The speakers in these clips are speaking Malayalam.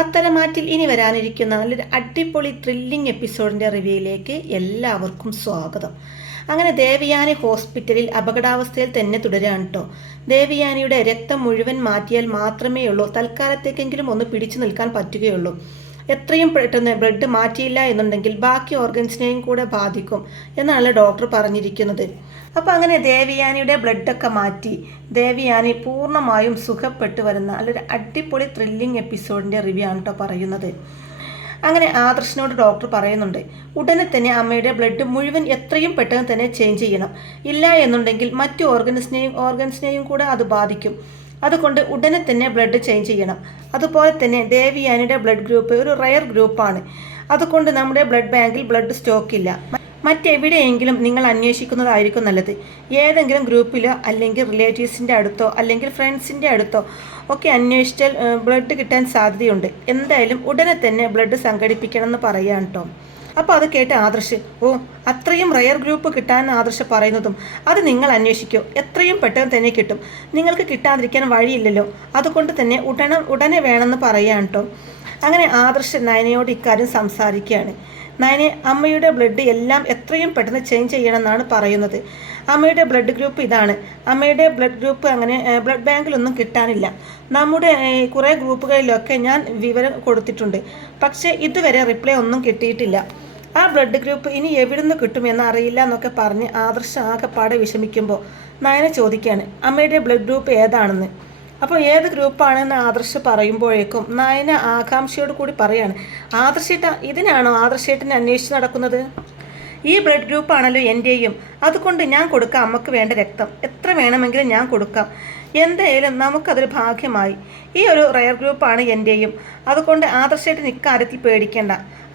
പത്തനമാറ്റിൽ ഇനി വരാനിരിക്കുന്ന നല്ലൊരു അടിപൊളി ത്രില്ലിംഗ് എപ്പിസോഡിന്റെ റിവ്യൂയിലേക്ക് എല്ലാവർക്കും സ്വാഗതം. അങ്ങനെ ദേവയാനി ഹോസ്പിറ്റലിൽ അപകടാവസ്ഥയിൽ തന്നെ തുടരാണ് കേട്ടോ ദേവയാനിയുടെ രക്തം മുഴുവൻ മാറ്റിയാൽ മാത്രമേ ഉള്ളൂ തൽക്കാലത്തേക്കെങ്കിലും ഒന്ന് പിടിച്ചു നിൽക്കാൻ പറ്റുകയുള്ളൂ. എത്രയും പെട്ടെന്ന് ബ്ലഡ് മാറ്റിയില്ല എന്നുണ്ടെങ്കിൽ ബാക്കി ഓർഗൻസിനെയും കൂടെ ബാധിക്കും എന്നാണ് ഡോക്ടർ പറഞ്ഞിരിക്കുന്നത്. അപ്പോൾ അങ്ങനെ ദേവിയാനിയുടെ ബ്ലഡൊക്കെ മാറ്റി ദേവിയാനി പൂർണമായും സുഖപ്പെട്ടു വരുന്ന നല്ലൊരു അടിപൊളി ത്രില്ലിംഗ് എപ്പിസോഡിന്റെ റിവ്യൂ ആണ് കേട്ടോ പറയുന്നത്. അങ്ങനെ ആദർശനോട് ഡോക്ടർ പറയുന്നുണ്ട് ഉടനെ തന്നെ അമ്മയുടെ ബ്ലഡ് മുഴുവൻ എത്രയും പെട്ടെന്ന് തന്നെ ചേഞ്ച് ചെയ്യണം. ഇല്ല എന്നുണ്ടെങ്കിൽ മറ്റു ഓർഗൻസിനെയും ഓർഗൻസിനെയും കൂടെ അത് ബാധിക്കും. അതുകൊണ്ട് ഉടനെ തന്നെ ബ്ലഡ് ചേഞ്ച് ചെയ്യണം. അതുപോലെ തന്നെ ദേവിയാനിയുടെ ബ്ലഡ് ഗ്രൂപ്പ് ഒരു റയർ ഗ്രൂപ്പാണ് അതുകൊണ്ട് നമ്മുടെ ബ്ലഡ് ബാങ്കിൽ ബ്ലഡ് സ്റ്റോക്ക് ഇല്ല. മറ്റെവിടെയെങ്കിലും നിങ്ങൾ അന്വേഷിക്കുന്നതായിരിക്കും നല്ലത്. ഏതെങ്കിലും ഗ്രൂപ്പിലോ അല്ലെങ്കിൽ റിലേറ്റീവ്സിന്റെ അടുത്തോ അല്ലെങ്കിൽ ഫ്രണ്ട്സിന്റെ അടുത്തോ ഒക്കെ അന്വേഷിച്ചാൽ ബ്ലഡ് കിട്ടാൻ സാധ്യതയുണ്ട്. എന്തായാലും ഉടനെ തന്നെ ബ്ലഡ് സംഘടിപ്പിക്കണം എന്ന് പറയാം കേട്ടോ അപ്പോൾ അത് കേട്ട് ആദർശ് ഓ അത്രയും റയർ ഗ്രൂപ്പ് കിട്ടാൻ ആദർശ് പറയുന്നതും അത് നിങ്ങൾ അന്വേഷിക്കൂ. എത്രയും പെട്ടെന്ന് തന്നെ കിട്ടും. നിങ്ങൾക്ക് കിട്ടാതിരിക്കാൻ വഴിയില്ലല്ലോ. അതുകൊണ്ട് തന്നെ ഉടനെ ഉടനെ വേണമെന്ന് പറയാൻ കേട്ടോ അങ്ങനെ ആദർശ് നയനയോട് ഇക്കാര്യം സംസാരിക്കുകയാണ്. നയനെ അമ്മയുടെ ബ്ലഡ് എല്ലാം എത്രയും പെട്ടെന്ന് ചേഞ്ച് ചെയ്യണമെന്നാണ് പറയുന്നത്. അമ്മയുടെ ബ്ലഡ് ഗ്രൂപ്പ് ഇതാണ്. അമ്മയുടെ ബ്ലഡ് ഗ്രൂപ്പ് അങ്ങനെ ബ്ലഡ് ബാങ്കിലൊന്നും കിട്ടാനില്ല. നമ്മുടെ കുറേ ഗ്രൂപ്പുകളിലൊക്കെ ഞാൻ വിവരം കൊടുത്തിട്ടുണ്ട്. പക്ഷേ ഇതുവരെ റിപ്ലൈ ഒന്നും കിട്ടിയിട്ടില്ല. ആ ബ്ലഡ് ഗ്രൂപ്പ് ഇനി എവിടുന്ന് കിട്ടുമെന്ന് അറിയില്ല എന്നൊക്കെ പറഞ്ഞ് ആദർശ ആകെപ്പാടെ വിഷമിക്കുമ്പോൾ നയന ചോദിക്കുകയാണ് അമ്മയുടെ ബ്ലഡ് ഗ്രൂപ്പ് ഏതാണെന്ന്? അപ്പോൾ ഏത് ഗ്രൂപ്പാണെന്ന് ആദർശ് പറയുമ്പോഴേക്കും നയന ആകാംക്ഷയോട് കൂടി പറയാണ്. ആദർശേട്ട ഇതിനാണോ ആദർശേട്ടനെ അന്വേഷിച്ച് നടക്കുന്നത്? ഈ ബ്ലഡ് ഗ്രൂപ്പാണല്ലോ എന്റെയും അതുകൊണ്ട് ഞാൻ കൊടുക്കാം അമ്മയ്ക്ക് വേണ്ട രക്തം. എത്ര വേണമെങ്കിലും ഞാൻ കൊടുക്കാം. എന്തായാലും നമുക്കതൊരു ഭാഗ്യമായി. ഈ ഒരു റയർ ഗ്രൂപ്പാണ് എന്റെയും അതുകൊണ്ട് ആദർശേട്ടൻ ഇക്കാര്യത്തിൽ പേടിക്കേണ്ട.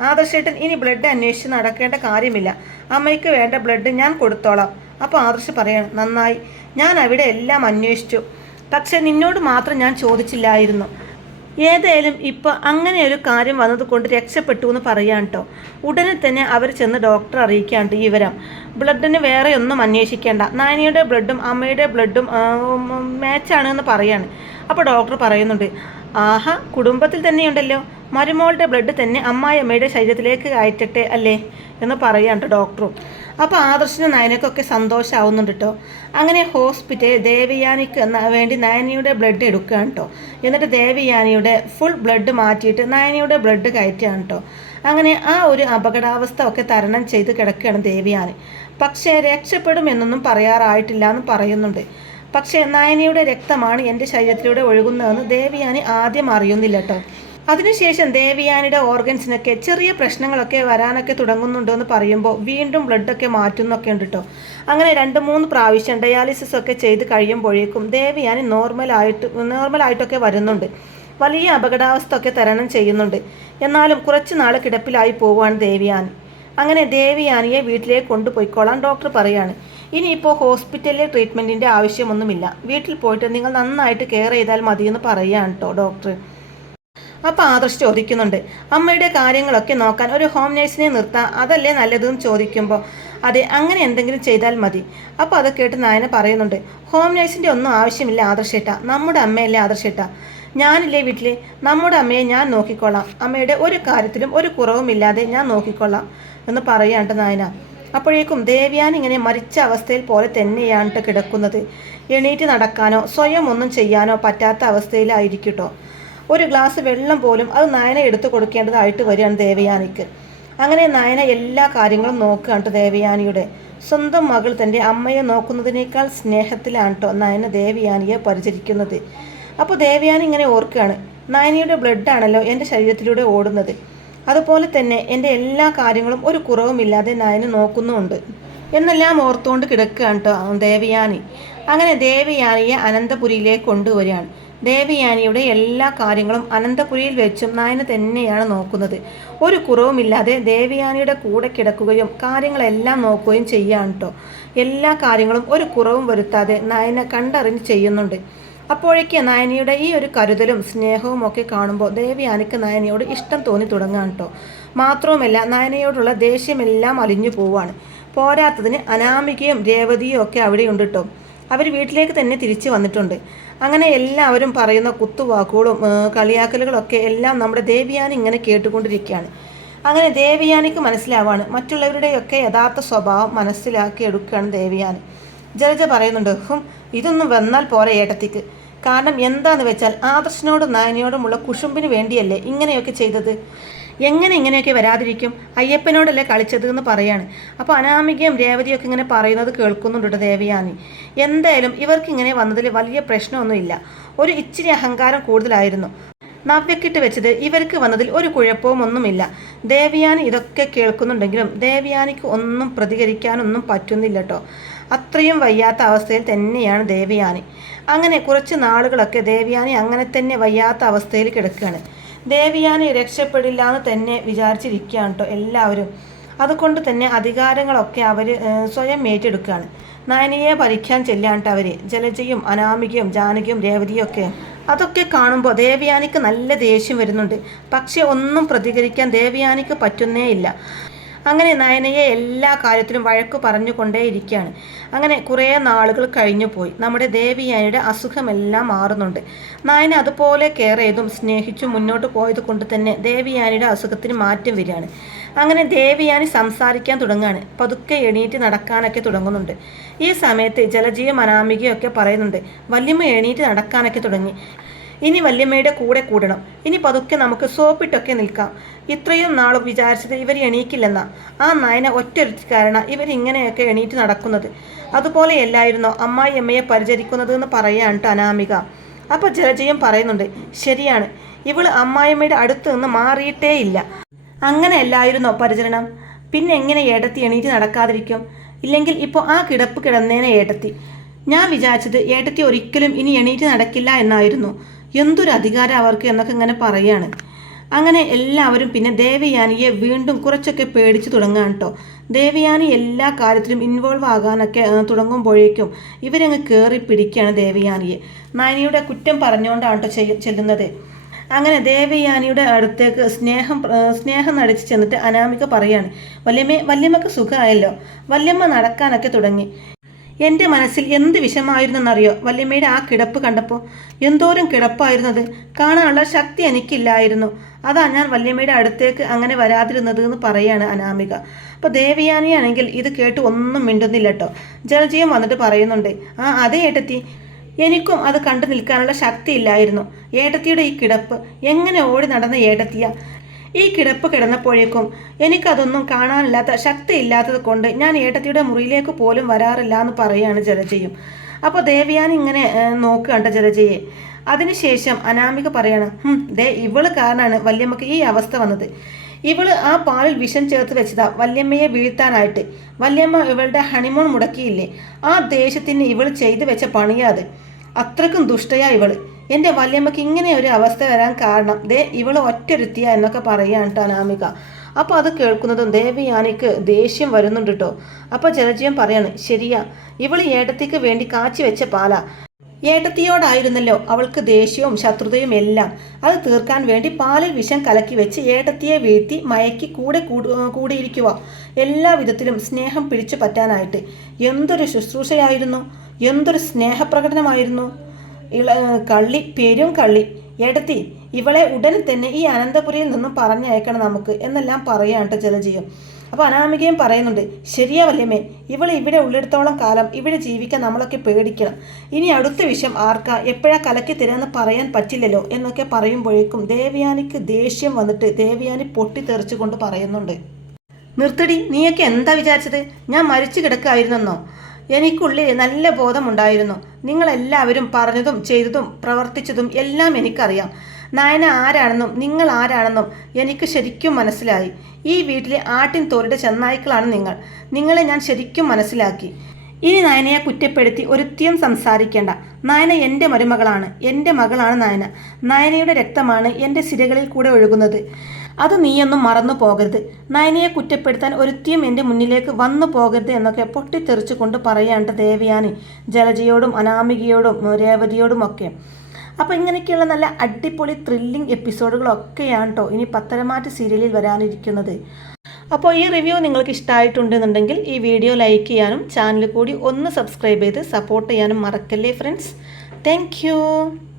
ആദർശേട്ടൻ ഇനി ബ്ലഡ് അന്വേഷിച്ച് നടക്കേണ്ട കാര്യമില്ല. അമ്മയ്ക്ക് വേണ്ട ബ്ലഡ് ഞാൻ കൊടുത്തോളാം. അപ്പോൾ ആദർശ് പറയണം നന്നായി. ഞാൻ അവിടെ എല്ലാം അന്വേഷിച്ചു. പക്ഷെ നിന്നോട് മാത്രം ഞാൻ ചോദിച്ചില്ലായിരുന്നു. ഏതായാലും ഇപ്പോൾ അങ്ങനെ ഒരു കാര്യം വന്നതുകൊണ്ട് രക്ഷപ്പെട്ടു എന്ന് പറയാൻ കേട്ടോ ഉടനെ തന്നെ അവർ ചെന്ന് ഡോക്ടറെ അറിയിക്കാണ്ട് ഈ വിവരം. ബ്ലഡിന് വേറെ ഒന്നും അന്വേഷിക്കേണ്ട. നാനിയുടെ ബ്ലഡും അമ്മയുടെ ബ്ലഡും മാച്ചാണ് എന്ന് പറയാണ്. അപ്പോൾ ഡോക്ടർ പറയുന്നുണ്ട് ആഹാ കുടുംബത്തിൽ തന്നെയുണ്ടല്ലോ. മരുമോളുടെ ബ്ലഡ് തന്നെ അമ്മായിയമ്മയുടെ ശരീരത്തിലേക്ക് അയറ്റട്ടെ അല്ലേ എന്ന് പറയാണ്ട് ഡോക്ടറും അപ്പോൾ ആദർശിനും നയനക്കൊക്കെ സന്തോഷമാവുന്നുണ്ട് കേട്ടോ അങ്ങനെ ഹോസ്പിറ്റൽ ദേവയാനിക്ക് വേണ്ടി നയനിയുടെ ബ്ലഡ് എടുക്കുകയാണ് കേട്ടോ എന്നിട്ട് ദേവയാനിയുടെ ഫുൾ ബ്ലഡ് മാറ്റിയിട്ട് നയനിയുടെ ബ്ലഡ് കയറ്റുകയാണ് കേട്ടോ അങ്ങനെ ആ ഒരു അപകടാവസ്ഥ ഒക്കെ തരണം ചെയ്ത് കിടക്കുകയാണ് ദേവയാനി. പക്ഷേ രക്ഷപ്പെടുമെന്നൊന്നും പറയാറായിട്ടില്ല എന്ന് പറയുന്നുണ്ട്. പക്ഷേ നയനിയുടെ രക്തമാണ് എന്റെ ശരീരത്തിലൂടെ ഒഴുകുന്നതെന്ന് ദേവിയാനി ആദ്യം അറിയുന്നില്ല കേട്ടോ അതിനുശേഷം ദേവിയാനിയുടെ ഓർഗൻസിനൊക്കെ ചെറിയ പ്രശ്നങ്ങളൊക്കെ വരാനൊക്കെ തുടങ്ങുന്നുണ്ടോ എന്ന് പറയുമ്പോൾ വീണ്ടും ബ്ലഡൊക്കെ മാറ്റുന്നൊക്കെ ഉണ്ട് കേട്ടോ അങ്ങനെ രണ്ട് മൂന്ന് പ്രാവശ്യം ഡയാലിസിസ് ഒക്കെ ചെയ്ത് കഴിയുമ്പോഴേക്കും ദേവിയാനി നോർമലായിട്ട് നോർമലായിട്ടൊക്കെ വരുന്നുണ്ട്. വലിയ അപകടാവസ്ഥ ഒക്കെ തരണം ചെയ്യുന്നുണ്ട്. എന്നാലും കുറച്ച് നാൾ കിടപ്പിലായി പോവുകയാണ് ദേവിയാനി. അങ്ങനെ ദേവിയാനിയെ വീട്ടിലേക്ക് കൊണ്ടുപോയിക്കോളാൻ ഡോക്ടർ പറയാണ്. ഇനിയിപ്പോൾ ഹോസ്പിറ്റലിലെ ട്രീറ്റ്മെന്റിന്റെ ആവശ്യമൊന്നുമില്ല. വീട്ടിൽ പോയിട്ട് നിങ്ങൾ നന്നായിട്ട് കെയർ ചെയ്താൽ മതിയെന്ന് പറയുകയാണ് കേട്ടോ ഡോക്ടർ അപ്പോൾ ആദർശ് ചോദിക്കുന്നുണ്ട് അമ്മയുടെ കാര്യങ്ങളൊക്കെ നോക്കാൻ ഒരു ഹോം നേഴ്സിനെ നിർത്താം അതല്ലേ നല്ലതെന്ന് ചോദിക്കുമ്പോൾ അതെ അങ്ങനെ എന്തെങ്കിലും ചെയ്താൽ മതി. അപ്പോൾ അത് കേട്ട് നായന പറയുന്നുണ്ട് ഹോം നേഴ്സിന്റെ ഒന്നും ആവശ്യമില്ല ആദർശേട്ട നമ്മുടെ അമ്മയല്ലേ ആദർശേട്ട. ഞാനില്ലേ വീട്ടിൽ നമ്മുടെ അമ്മയെ ഞാൻ നോക്കിക്കൊള്ളാം. അമ്മയുടെ ഒരു കാര്യത്തിലും ഒരു കുറവുമില്ലാതെ ഞാൻ നോക്കിക്കൊള്ളാം എന്ന് പറയാണ്ട് നായന. അപ്പോഴേക്കും ദേവ്യാൻ ഇങ്ങനെ മരിച്ച അവസ്ഥയിൽ പോലെ തന്നെയാണ് കിടക്കുന്നത്. എണീറ്റ് നടക്കാനോ സ്വയം ഒന്നും ചെയ്യാനോ പറ്റാത്ത അവസ്ഥയിലായിരിക്കട്ടോ ഒരു ഗ്ലാസ് വെള്ളം പോലും അത് നയന എടുത്തു കൊടുക്കേണ്ടതായിട്ട് വരികയാണ് ദേവയാനിക്ക്. അങ്ങനെ നയന എല്ലാ കാര്യങ്ങളും നോക്കുകയാണ് ദേവയാനിയുടെ. സ്വന്തം മകൾ തന്റെ അമ്മയെ നോക്കുന്നതിനേക്കാൾ സ്നേഹത്തിലാണ് കേട്ടോ നയന ദേവയാനിയെ പരിചരിക്കുന്നത്. അപ്പോൾ ദേവയാനി ഇങ്ങനെ ഓർക്കുകയാണ് നയനയുടെ ബ്ലഡാണല്ലോ എന്റെ ശരീരത്തിലൂടെ ഓടുന്നത്. അതുപോലെ തന്നെ എന്റെ എല്ലാ കാര്യങ്ങളും ഒരു കുറവുമില്ലാതെ നയന നോക്കുന്നുമുണ്ട്. എന്നെല്ലാം ഓർത്തുകൊണ്ട് കിടക്കുകയാണ് കേട്ടോ ദേവയാനി. അങ്ങനെ ദേവയാനിയെ അനന്തപുരിയിലേക്ക് കൊണ്ടുവരികയാണ്. ദേവയാനിയുടെ എല്ലാ കാര്യങ്ങളും അനന്തപുരിയിൽ വെച്ചും നയന തന്നെയാണ് നോക്കുന്നത്. ഒരു കുറവുമില്ലാതെ ദേവയാനിയുടെ കൂടെ കിടക്കുകയും കാര്യങ്ങളെല്ലാം നോക്കുകയും ചെയ്യാണ് കേട്ടോ എല്ലാ കാര്യങ്ങളും ഒരു കുറവും വരുത്താതെ നയന കണ്ടറിഞ്ഞ് ചെയ്യുന്നുണ്ട്. അപ്പോഴേക്ക് നയനിയുടെ ഈ ഒരു കരുതലും സ്നേഹവും ഒക്കെ കാണുമ്പോൾ ദേവയാനിക്ക് നയനയോട് ഇഷ്ടം തോന്നി തുടങ്ങാൻ കേട്ടോ മാത്രവുമല്ല നയനയോടുള്ള ദേഷ്യമെല്ലാം അലിഞ്ഞു പോവാണ്. പോരാത്തതിന് അനാമികയും രേവതിയും ഒക്കെ അവിടെയുണ്ട് കേട്ടോ അവർ വീട്ടിലേക്ക് തന്നെ തിരിച്ചു വന്നിട്ടുണ്ട്. അങ്ങനെ എല്ലാവരും പറയുന്ന കുത്തുവാക്കുകളും കളിയാക്കലുകളൊക്കെ എല്ലാം നമ്മുടെ ദേവിയാനി ഇങ്ങനെ കേട്ടുകൊണ്ടിരിക്കുകയാണ്. അങ്ങനെ ദേവിയാനിക്ക് മനസ്സിലാവാണ് മറ്റുള്ളവരുടെയൊക്കെ യഥാർത്ഥ സ്വഭാവം മനസ്സിലാക്കി എടുക്കുകയാണ് ദേവിയാനി. ജലജ പറയുന്നുണ്ട് ഹും ഇതൊന്നും വന്നാൽ പോരെ ഏട്ടത്തിക്ക്. കാരണം എന്താന്ന് വെച്ചാൽ ആദർശനോടും നായനയോടുമുള്ള കുഷുമ്പിന് വേണ്ടിയല്ലേ ഇങ്ങനെയൊക്കെ ചെയ്തത്? എങ്ങനെ ഇങ്ങനെയൊക്കെ വരാതിരിക്കും? അയ്യപ്പനോടല്ലേ കളിച്ചത് എന്ന് പറയാണ്. അപ്പോൾ അനാമികയും രേവതിയൊക്കെ ഇങ്ങനെ പറയുന്നത് കേൾക്കുന്നുണ്ട് ദേവയാനി. എന്തായാലും ഇവർക്ക് ഇങ്ങനെ വന്നതിൽ വലിയ പ്രശ്നമൊന്നുമില്ല. ഒരു ഇച്ചിരി അഹങ്കാരം കൂടുതലായിരുന്നു. നവ്യക്കിട്ട് വെച്ചത് ഇവർക്ക് വന്നതിൽ ഒരു കുഴപ്പവും ഒന്നുമില്ല. ദേവയാനി ഇതൊക്കെ കേൾക്കുന്നുണ്ടെങ്കിലും ദേവിയാനിക്ക് ഒന്നും പ്രതികരിക്കാനൊന്നും പറ്റുന്നില്ല കേട്ടോ അത്രയും വയ്യാത്ത അവസ്ഥയിൽ തന്നെയാണ് ദേവിയാനി. അങ്ങനെ കുറച്ച് നാളുകളൊക്കെ ദേവിയാനി അങ്ങനെ തന്നെ വയ്യാത്ത അവസ്ഥയിൽ കിടക്കുകയാണ്. ദേവിയാനി രക്ഷപ്പെടില്ല എന്ന് തന്നെ വിചാരിച്ചിരിക്കുകയാണ് കേട്ടോ എല്ലാവരും. അതുകൊണ്ട് തന്നെ അധികാരങ്ങളൊക്കെ അവർ സ്വയം ഏറ്റെടുക്കുകയാണ്. നയനിയെ ഭരിക്കാൻ ചെല്ലാണ്ട് അവർ ജലജയും അനാമികയും ജാനകിയും രേവതിയും ഒക്കെ. അതൊക്കെ കാണുമ്പോൾ ദേവയാനിക്ക് നല്ല ദേഷ്യം വരുന്നുണ്ട്. പക്ഷെ ഒന്നും പ്രതികരിക്കാൻ ദേവയാനിക്ക് പറ്റുന്നേയില്ല. അങ്ങനെ നയനയെ എല്ലാ കാര്യത്തിലും വഴക്ക് പറഞ്ഞുകൊണ്ടേയിരിക്കുകയാണ്. അങ്ങനെ കുറേ നാളുകൾ കഴിഞ്ഞു പോയി. നമ്മുടെ ദേവിയാനിയുടെ അസുഖമെല്ലാം മാറുന്നുണ്ട്. നായന അതുപോലെ കെയർ ചെയ്തും സ്നേഹിച്ചും മുന്നോട്ട് പോയത് കൊണ്ട് തന്നെ ദേവിയാനിയുടെ അസുഖത്തിന് മാറ്റം വരികയാണ്. അങ്ങനെ ദേവിയാനി സംസാരിക്കാൻ തുടങ്ങുകയാണ്. പതുക്കെ എണീറ്റ് നടക്കാനൊക്കെ തുടങ്ങുന്നുണ്ട്. ഈ സമയത്ത് ജലജീവ മനാമികയൊക്കെ പറയുന്നുണ്ട് വല്യമ്മ എണീറ്റ് നടക്കാനൊക്കെ തുടങ്ങി. ഇനി വല്യമ്മയുടെ കൂടെ കൂടണം. ഇനി പതുക്കെ നമുക്ക് സോപ്പിട്ടൊക്കെ നിൽക്കാം. ഇത്രയും നാളും വിചാരിച്ചത് ഇവർ എണീക്കില്ലെന്ന. ആ നായന ഒറ്റൊരുത്തി കാരണം ഇവരിങ്ങനെയൊക്കെ എണീറ്റ് നടക്കുന്നത്. അതുപോലെയല്ലായിരുന്നോ അമ്മായി അമ്മയെ പരിചരിക്കുന്നത് എന്ന് പറയാൻ അനാമിക. അപ്പോൾ ജലജയും പറയുന്നുണ്ട് ശരിയാണ്. ഇവൾ അമ്മായിയമ്മയുടെ അടുത്ത് നിന്ന് മാറിയിട്ടേ ഇല്ല അങ്ങനെ അങ്ങനെയല്ലായിരുന്നോ പരിചരണം? പിന്നെ എങ്ങനെ ഏടത്തി എണീറ്റ് നടക്കാതിരിക്കും? ഇല്ലെങ്കിൽ ഇപ്പോൾ ആ കിടപ്പ് കിടന്നേനെ ഏടത്തി ഞാൻ വിചാരിച്ചത് ഏട്ടത്തി ഒരിക്കലും ഇനി എണീറ്റ് നടക്കില്ല എന്നായിരുന്നു. എന്തൊരു അധികാരം അവർക്ക് എന്നൊക്കെ ഇങ്ങനെ പറയുകയാണ് അങ്ങനെ എല്ലാവരും പിന്നെ ദേവയാനിയെ വീണ്ടും കുറച്ചൊക്കെ പേടിച്ച് തുടങ്ങാൻ കേട്ടോ ദേവയാനി എല്ലാ കാര്യത്തിലും ഇൻവോൾവ് ആകാനൊക്കെ തുടങ്ങുമ്പോഴേക്കും ഇവരങ്ങ് കയറി പിടിക്കുകയാണ് ദേവയാനിയെ. നയനിയുടെ കുറ്റം പറഞ്ഞുകൊണ്ടാണ് കേട്ടോ ചെല്ലുന്നത്. അങ്ങനെ ദേവയാനിയുടെ അടുത്തേക്ക് സ്നേഹം സ്നേഹം നടിച്ച് ചെന്നിട്ട് അനാമിക പറയാണ് വല്യമ്മ വല്യമ്മക്ക് സുഖമായല്ലോ വല്യമ്മ നടക്കാനൊക്കെ തുടങ്ങി. എന്റെ മനസ്സിൽ എന്ത് വിഷമായിരുന്നെന്നറിയോ വല്യമ്മയുടെ ആ കിടപ്പ് കണ്ടപ്പോൾ എന്തോരം കിടപ്പായിരുന്നത്. കാണാനുള്ള ശക്തി എനിക്കില്ലായിരുന്നു. അതാ ഞാൻ വല്യമ്മയുടെ അടുത്തേക്ക് അങ്ങനെ വരാതിരുന്നത് എന്ന് പറയാണ് അനാമിക. അപ്പോൾ ദേവയാനിയാണെങ്കിൽ ഇത് കേട്ട് ഒന്നും മിണ്ടുന്നില്ല കേട്ടോ ജലജീവൻ വന്നിട്ട് പറയുന്നുണ്ട് ആ അതേ ഏട്ടത്തി. എനിക്കും അത് കണ്ടു നിൽക്കാനുള്ള ശക്തി ഇല്ലായിരുന്നു. ഏട്ടത്തിയുടെ ഈ കിടപ്പ് എങ്ങനെ ഓടി നടന്ന ഏട്ടത്തിയ? ഈ കിടപ്പ് കിടന്നപ്പോഴേക്കും എനിക്കതൊന്നും കാണാനില്ലാത്ത ശക്തി ഇല്ലാത്തത് കൊണ്ട് ഞാൻ ഏട്ടത്തിയുടെ മുറിയിലേക്ക് പോലും വരാറില്ല എന്ന് പറയുകയാണ് ജലജയും. അപ്പോൾ ദേവിയാൻ ഇങ്ങനെ നോക്കുകണ്ട ജലജയെ. അതിനുശേഷം അനാമിക പറയാണ് ദേ ഇവൾ കാരണമാണ് വല്യമ്മക്ക് ഈ അവസ്ഥ വന്നത്. ഇവൾ ആ പാലിൽ വിഷം ചേർത്ത് വെച്ചതാ വല്യമ്മയെ വീഴ്ത്താനായിട്ട്. വല്യമ്മ ഇവളുടെ ഹണിമൂൺ മുടക്കിയില്ലേ? ആ ദേഷ്യത്തിന് ഇവൾ ചെയ്തു വെച്ച പണിയാത് അത്രക്കും ദുഷ്ടയാ ഇവൾ. എന്റെ വല്യമ്മക്ക് ഇങ്ങനെ ഒരു അവസ്ഥ വരാൻ കാരണം ദേ ഇവൾ ഒറ്റരുത്തിയ എന്നൊക്കെ പറയുകയാണ് കേട്ടോ അനാമിക അപ്പോൾ അത് കേൾക്കുന്നതും ദേവയാനിക്ക് ദേഷ്യം വരുന്നുണ്ട് കേട്ടോ അപ്പോൾ ജലജീവൻ പറയാണ് ശരിയാ ഇവൾ ഏട്ടത്തിക്ക് വേണ്ടി കാച്ചി വെച്ച പാല. ഏട്ടത്തിയോടായിരുന്നല്ലോ അവൾക്ക് ദേഷ്യവും ശത്രുതയും എല്ലാം. അത് തീർക്കാൻ വേണ്ടി പാലിൽ വിഷം കലക്കി വെച്ച് ഏട്ടത്തിയെ വീഴ്ത്തി മയക്കി കൂടെ കൂടിയിരിക്കുക എല്ലാ വിധത്തിലും സ്നേഹം പിടിച്ചു പറ്റാനായിട്ട്. എന്തൊരു ശുശ്രൂഷയായിരുന്നു. എന്തൊരു സ്നേഹപ്രകടനമായിരുന്നു. ഇള കള്ളി പെരും കള്ളി എടത്തി. ഇവളെ ഉടനെ തന്നെ ഈ അനന്തപുരിയിൽ നിന്നും പറഞ്ഞയക്കണം നമുക്ക് എന്നെല്ലാം പറയാണ്ട് ജലജീവം. അപ്പോൾ അനാമികയും പറയുന്നുണ്ട് ശരിയാ വല്യമ്മേ ഇവൾ ഇവിടെ ഉള്ളിടത്തോളം കാലം ഇവിടെ ജീവിക്കാൻ നമ്മളൊക്കെ പേടിക്കണം. ഇനി അടുത്ത വിഷം ആർക്കാ? എപ്പോഴാ കലക്കി തരാമെന്ന് പറയാൻ പറ്റില്ലല്ലോ? എന്നൊക്കെ പറയുമ്പോഴേക്കും ദേവയാനിക്ക് ദേഷ്യം വന്നിട്ട് ദേവയാനി പൊട്ടിത്തെറിച്ചുകൊണ്ട് പറയുന്നുണ്ട്. നിർത്തടി നീയൊക്കെ എന്താ വിചാരിച്ചത്? ഞാൻ മരിച്ചു കിടക്കായിരുന്നെന്നോ എനിക്കുള്ളിൽ നല്ല ബോധമുണ്ടായിരുന്നു. നിങ്ങളെല്ലാവരും പറഞ്ഞതും ചെയ്തതും പ്രവർത്തിച്ചതും എല്ലാം എനിക്കറിയാം. നയന ആരാണെന്നും നിങ്ങൾ ആരാണെന്നും എനിക്ക് ശരിക്കും മനസ്സിലായി. ഈ വീട്ടിലെ ആട്ടിൻ തോലിയുടെ ചെന്നായ്ക്കളാണ് നിങ്ങൾ. നിങ്ങളെ ഞാൻ ശരിക്കും മനസ്സിലാക്കി. ഇനി നയനയെ കുറ്റപ്പെടുത്തി ഒരുത്തിയും സംസാരിക്കേണ്ട. നയന എന്റെ മരുമകളാണ്. എന്റെ മകളാണ് നയന. നയനയുടെ രക്തമാണ് എന്റെ സിരകളിൽ കൂടെ ഒഴുകുന്നത്. അത് നീയൊന്നും മറന്നു പോകരുത്. നയനയെ കുറ്റപ്പെടുത്താൻ ഒരുത്തിയും എന്റെ മുന്നിലേക്ക് വന്നു പോകരുത് എന്നൊക്കെ പൊട്ടിത്തെറിച്ചു കൊണ്ട് പറയാണ്ട് ദേവയാനി ജലജയോടും അനാമികയോടും രേവതിയോടും ഒക്കെ. അപ്പോൾ ഇങ്ങനെയൊക്കെയുള്ള നല്ല അടിപൊളി ത്രില്ലിംഗ് എപ്പിസോഡുകളൊക്കെയാണ് കേട്ടോ ഇനി പത്തരമാറ്റ് സീരിയലിൽ വരാനിരിക്കുന്നത്. അപ്പോൾ ഈ റിവ്യൂ നിങ്ങൾക്ക് ഇഷ്ടമായിട്ടുണ്ടെന്നുണ്ടെങ്കിൽ ഈ വീഡിയോ ലൈക്ക് ചെയ്യാനും ചാനൽ കൂടി ഒന്ന് സബ്സ്ക്രൈബ് ചെയ്ത് സപ്പോർട്ട് ചെയ്യാനും മറക്കല്ലേ ഫ്രണ്ട്സ് താങ്ക്